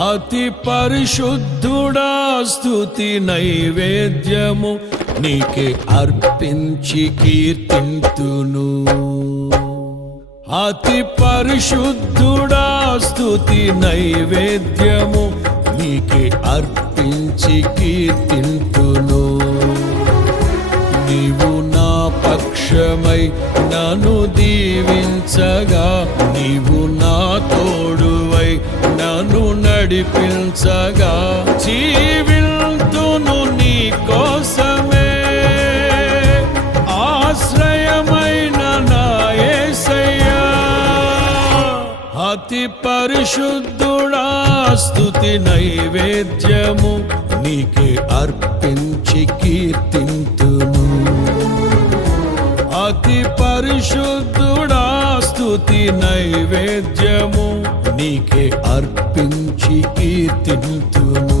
అతి పరిశుద్ధుడా స్తుతి నైవేద్యము నీకే అర్పించి కీర్తింతును. అతి పరిశుద్ధుడా స్తుతి నైవేద్యము నీకే అర్పించి కీర్తింతును. నీవు నా పక్షమై నన్ను దీవించగా, నీవు నా తోడువై నన్ను నడిపించగా, జీవింతును నీ కోసమే ఆశ్రయమైన నా యేసయ్యా. అతి పరిశుద్ధుడా స్తుతి నైవేద్యము నీకే అర్పించి కీర్తింతును. అతి పరిశుద్ధుడా స్తుతి నైవేద్యము నీకే అర్పించి కీర్తింతును.